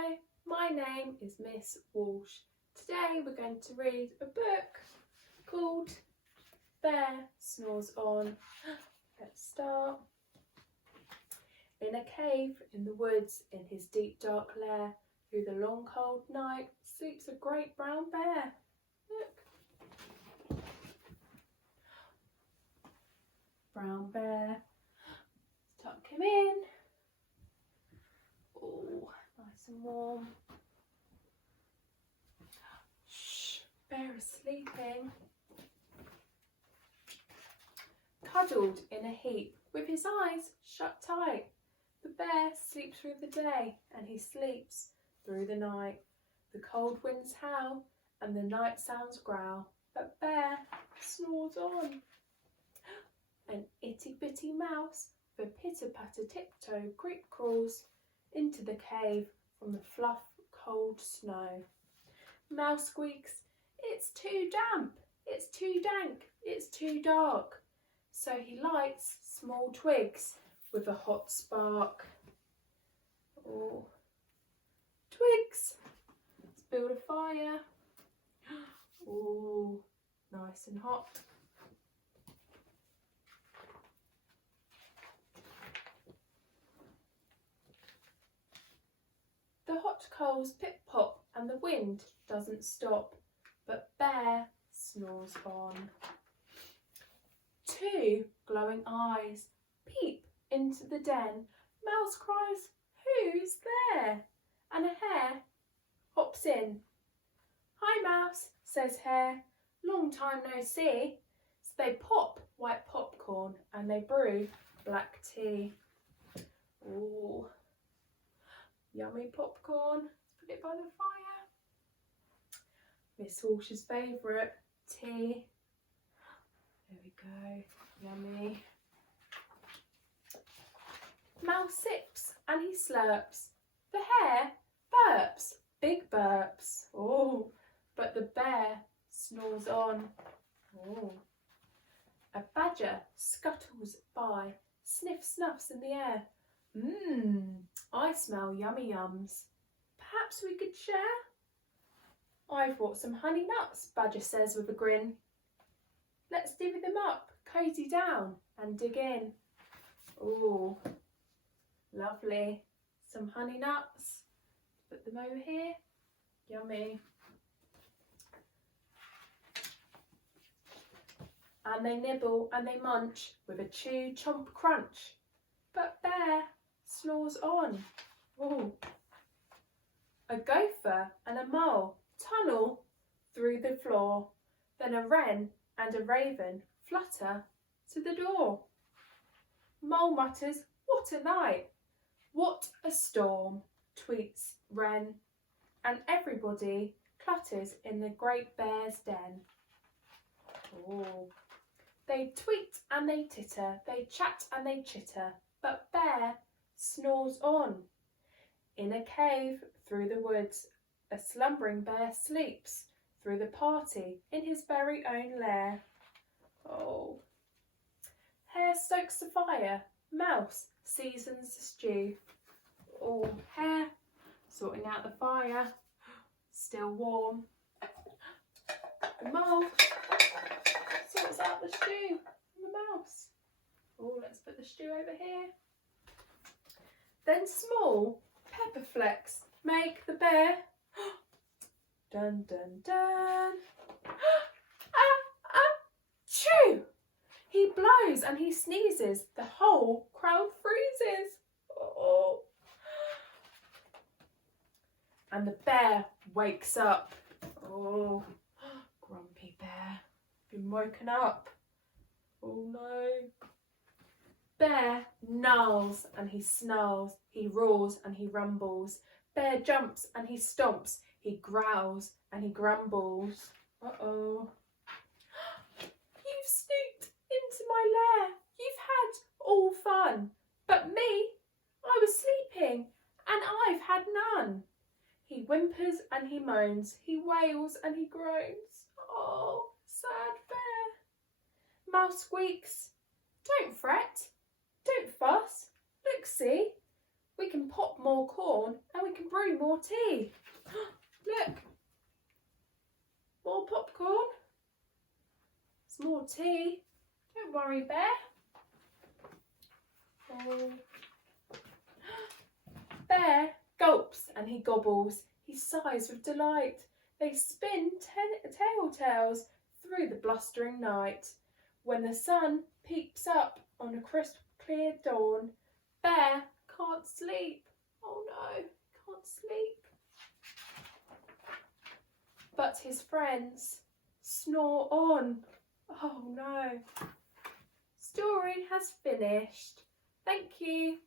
Hello, my name is Miss Walsh. Today we're going to read a book called Bear Snores On. Let's start. In a cave in the woods, in his deep dark lair, through the long cold night, sleeps a great brown bear. Look. Brown bear. Tuck him in. Oh, nice and warm. Shh, bear is sleeping. Cuddled in a heap, with his eyes shut tight, the bear sleeps through the day, and he sleeps through the night. The cold winds howl, and the night sounds growl, but bear snores on. An itty-bitty mouse, with a pitter-patter tiptoe, creep crawls into the cave from the fluff cold snow. Mouse squeaks, "It's too damp, it's too dank, it's too dark." So he lights small twigs with a hot spark. Oh, twigs! Let's build a fire. Oh, nice and hot. The hot coals pip-pop and the wind doesn't stop, but bear snores on. Two glowing eyes peep into the den. Mouse cries, "Who's there?" And a hare hops in. "Hi, Mouse," says Hare, "long time no see." So they pop white popcorn and they brew black tea. Ooh. Yummy popcorn. Let's put it by the fire. Miss Walsh's favourite, tea. There we go. Yummy. Mouse sips and he slurps. The hare burps, big burps. Oh, but the bear snores on. Oh. A badger scuttles by, sniff snuffs in the air. I smell yummy yums. Perhaps we could share? I've brought some honey nuts, Badger says with a grin. Let's divvy them up, cosy down and dig in. Ooh, lovely. Some honey nuts. Put them over here. Yummy. And they nibble and they munch with a chew, chomp, crunch. But bear snores on. Ooh. A gopher and a mole tunnel through the floor. Then a wren and a raven flutter to the door. Mole mutters, "What a night! What a storm!" tweets wren. And everybody clutters in the great bear's den. Ooh. They tweet and they titter, they chat and they chitter, but bear snores on. In a cave through the woods, a slumbering bear sleeps through the party in his very own lair. Oh. Hare stokes the fire, mouse seasons the stew. Oh, hare sorting out the fire, still warm. The mole sorts out the stew and the mouse. Oh, let's put the stew over here. Then small pepper flecks make the bear dun dun dun chew. He blows and he sneezes. The whole crowd freezes. Oh. And the bear wakes up. Oh, grumpy bear, been woken up. Oh no. Bear gnarls and he snarls, he roars and he rumbles. Bear jumps and he stomps, he growls and he grumbles. Uh-oh. You've snooped into my lair, you've had all fun, but me, I was sleeping and I've had none. He whimpers and he moans, he wails and he groans. Oh, sad bear. Mouse squeaks, "Don't fret. Don't fuss. Look, see, we can pop more corn and we can brew more tea. Look, more popcorn. It's more tea. Don't worry, Bear. Oh. Bear gulps and he gobbles. He sighs with delight. They spin telltales through the blustering night. When the sun peeps up on a crisp, clear dawn, Bear can't sleep. Oh no, can't sleep. But his friends snore on. Oh no. Story has finished. Thank you.